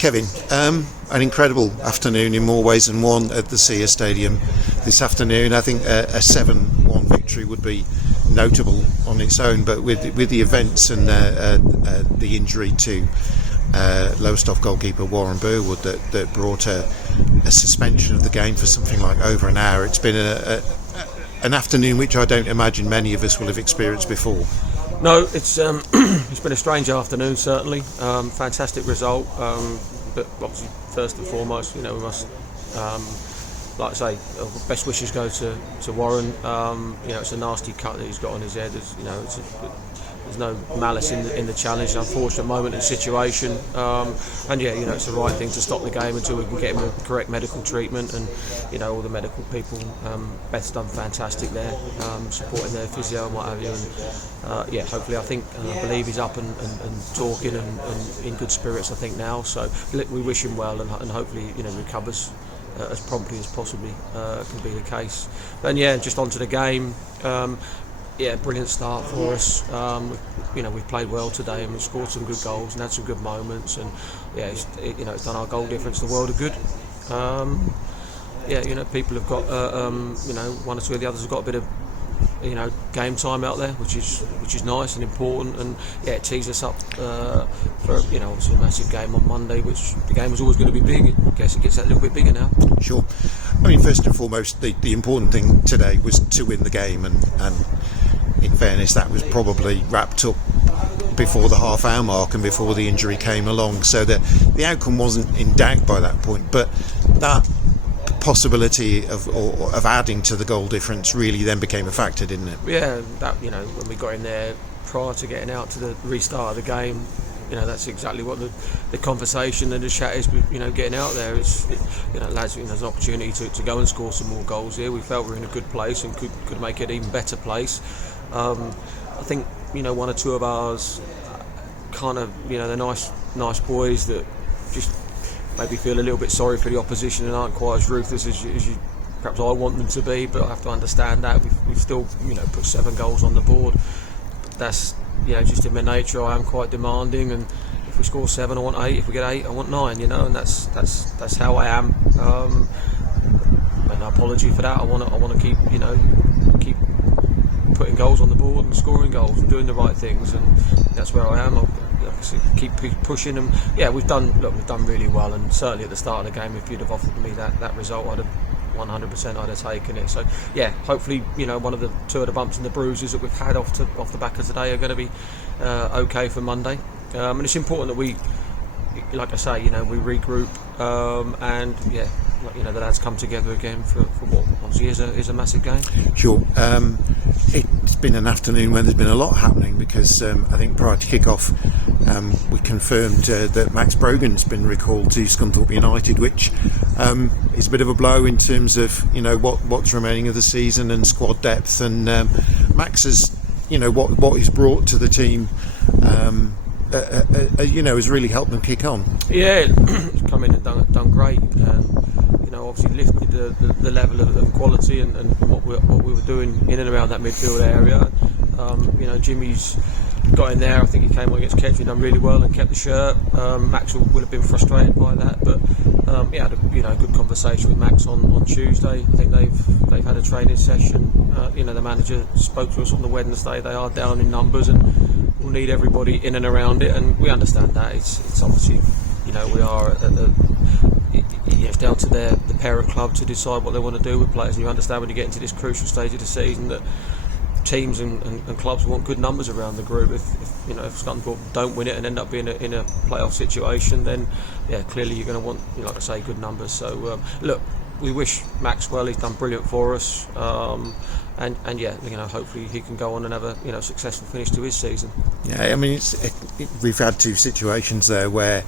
Kevin, an incredible afternoon in more ways than one at the Sia Stadium this afternoon. I think a 7-1 victory would be notable on its own, but with the events and the injury to Lowestoft goalkeeper Warren Burwood that brought a suspension of the game for something like over an hour, it's been an afternoon which I don't imagine many of us will have experienced before. No, it's been a strange afternoon, certainly. Fantastic result, but obviously first and foremost, we must, like I say, best wishes go to Warren. It's a nasty cut that he's got on his head. There's no malice in the challenge. An unfortunate moment and situation, and it's the right thing to stop the game until we can get him the correct medical treatment. And all the medical people, Beth's done fantastic there, supporting their physio and what have you. And hopefully, I believe he's up and talking and in good spirits. I think now, so we wish him well and hopefully recovers as promptly as possibly can be the case. And just onto the game. Brilliant start for us. We've played well today and we've scored some good goals and had some good moments. And it's done our goal difference the world of good. People have got one or two of the others have got a bit of game time out there, which is nice and important. And it tees us up for obviously a massive game on Monday, which the game was always going to be big. I guess it gets that little bit bigger now. Sure. I mean, first and foremost, the important thing today was to win the game, and in fairness, that was probably wrapped up before the half-hour mark and before the injury came along, so that the outcome wasn't in doubt by that point. But that possibility of adding to the goal difference really then became a factor, didn't it? Yeah, that when we got in there prior to getting out to the restart of the game, that's exactly what the conversation and the chat is. Getting out there, it's lads, there's an opportunity to go and score some more goals here. We felt we were in a good place and could make it an even better place. I think one or two of ours kind of they're nice boys that just maybe feel a little bit sorry for the opposition and aren't quite as ruthless as you perhaps I want them to be, but I have to understand that we've still put 7 goals on the board. But that's just in my nature. I am quite demanding, and if we score 7 I want 8, if we get 8 I want 9, and that's how I am. No apology for that. I want to keep keep putting goals on the board and scoring goals and doing the right things, and that's where I am. I'll keep pushing them. We've done really well, and certainly at the start of the game, if you'd have offered me that result, I'd have 100% I'd have taken it. So hopefully one of the 2 of the bumps and the bruises that we've had off the back of today are going to be okay for Monday. And it's important that we, like I say, we regroup and the lads come together again for what obviously is a massive game. Sure. It's been an afternoon when there's been a lot happening, because I think prior to kick-off we confirmed that Max Brogan's been recalled to Scunthorpe United, which is a bit of a blow in terms of what's remaining of the season and squad depth. And Max has what he's brought to the team has really helped them kick on. Yeah, he's come in and done great. Obviously lifted the level of quality and what we were doing in and around that midfield area. Jimmy's got in there. I think he came on against Ketchley, done really well and kept the shirt. Max would have been frustrated by that, but had a good conversation with Max on Tuesday. I think they've had a training session. The manager spoke to us on the Wednesday. They are down in numbers and we'll need everybody in and around it, and we understand that. It's obviously we are it's down to the parent club to decide what they want to do with players, and you understand when you get into this crucial stage of the season that teams and clubs want good numbers around the group. If Scunthorpe don't win it and end up being in a playoff situation, then clearly you're going to want, like I say, good numbers. So look, we wish Max well. He's done brilliant for us, and hopefully he can go on and have a successful finish to his season. I mean we've had 2 situations there where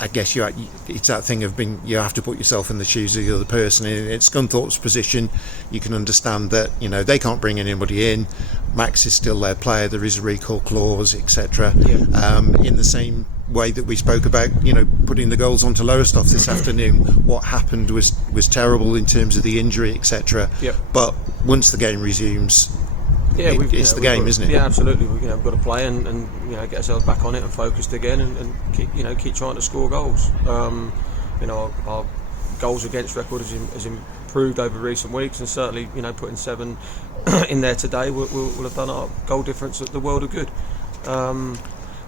I guess it's that thing of you have to put yourself in the shoes of the other person. In Scunthorpe's position, you can understand that they can't bring anybody in. Max is still their player. There is a recall clause, etc. In the same way that we spoke about, putting the goals onto Lowestoft this afternoon, what happened was terrible in terms of the injury, etc. But once the game resumes, Yeah, it's the game, isn't it? Yeah, absolutely. We've got to play and get ourselves back on it and focused again, and keep trying to score goals. Our goals against record has improved over recent weeks, and certainly putting 7 in there today will have done our goal difference the world of good.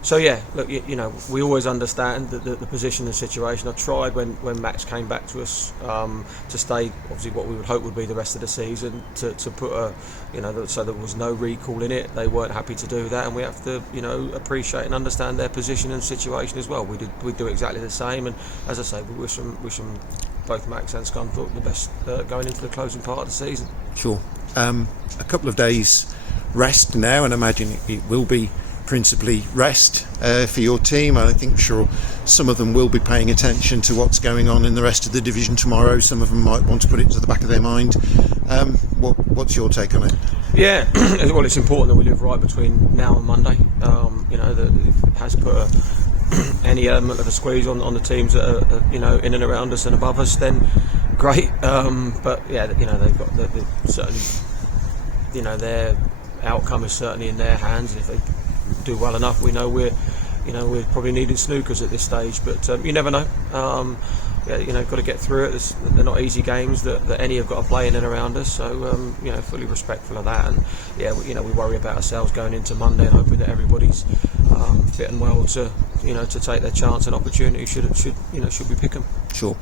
So yeah, look, we always understand the position and situation. I tried when Max came back to us to stay, obviously what we would hope would be the rest of the season, to put so there was no recall in it. They weren't happy to do that, and we have to appreciate and understand their position and situation as well. We do exactly the same, and as I say, we wish them both Max and Scunthorpe the best going into the closing part of the season. Sure. A couple of days rest now, and I imagine it will be principally rest for your team. I think sure some of them will be paying attention to what's going on in the rest of the division tomorrow. Some of them might want to put it to the back of their mind. What's your take on it? Yeah, well, it's important that we live right between now and Monday. That if it has put any element of a squeeze on the teams that are in and around us and above us, then great. But yeah, they've got certainly, their outcome is certainly in their hands. If they do well enough, we know we're probably needing snookers at this stage, but you never know. Got to get through it. They're not easy games that any have got to play in and around us, so fully respectful of that. And yeah, we worry about ourselves going into Monday and hoping that everybody's fit and well to take their chance and opportunity should we pick them. Sure.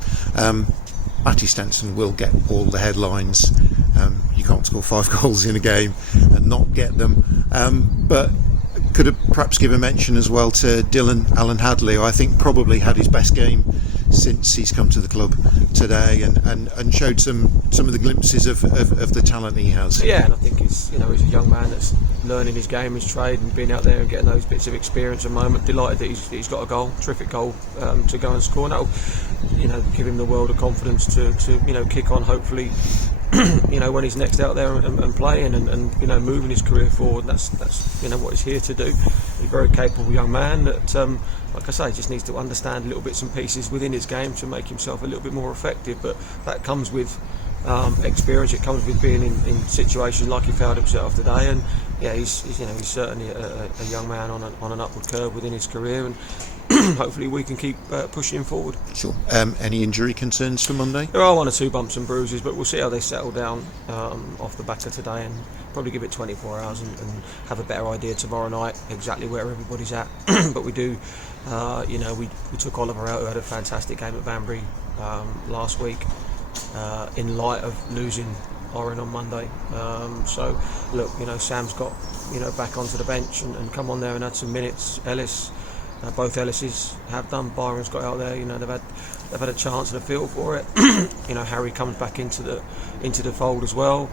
Matty Stenson will get all the headlines. You can't score 5 goals in a game and not get them, but could have perhaps give a mention as well to Dylan Allen Hadley, who I think probably had his best game since he's come to the club today, and showed some of the glimpses of the talent he has. Yeah, and I think he's a young man that's learning his game, his trade, and being out there and getting those bits of experience at the moment. Delighted that he's got a goal, terrific goal to go and score. And that'll give him the world of confidence to kick on, hopefully. When he's next out there and playing and moving his career forward. That's what he's here to do. He's a very capable young man that, like I say, just needs to understand little bits and pieces within his game to make himself a little bit more effective. But that comes with experience. It comes with being in situations like he found himself today. And yeah, he's certainly a young man on an upward curve within his career, and hopefully we can keep pushing him forward. Sure. Any injury concerns for Monday? There are 1 or 2 bumps and bruises, but we'll see how they settle down off the back of today, and probably give it 24 hours and have a better idea tomorrow night exactly where everybody's at. But we do, we took Oliver out, who had a fantastic game at Banbury last week, in light of losing Oren on Monday. So look, Sam's got back onto the bench and come on there and had some minutes. Ellis. Both Ellises have done. Byron's got out there. They've had a chance and a feel for it. Harry comes back into the fold as well.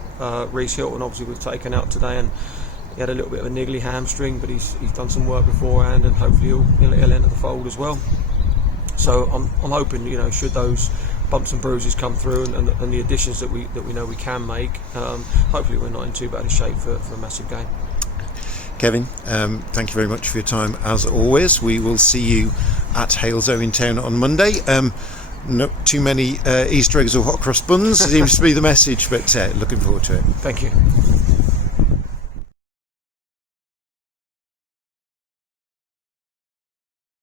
Reece Hilton, obviously, we've taken out today, and he had a little bit of a niggly hamstring, but he's done some work beforehand, and hopefully he'll enter the fold as well. So I'm hoping, should those bumps and bruises come through and the additions that we know we can make, hopefully we're not in too bad a shape for a massive game. Kevin, thank you very much for your time as always. We will see you at Halesoe in town on Monday. Not too many Easter eggs or hot cross buns seems to be the message, but looking forward to it. Thank you.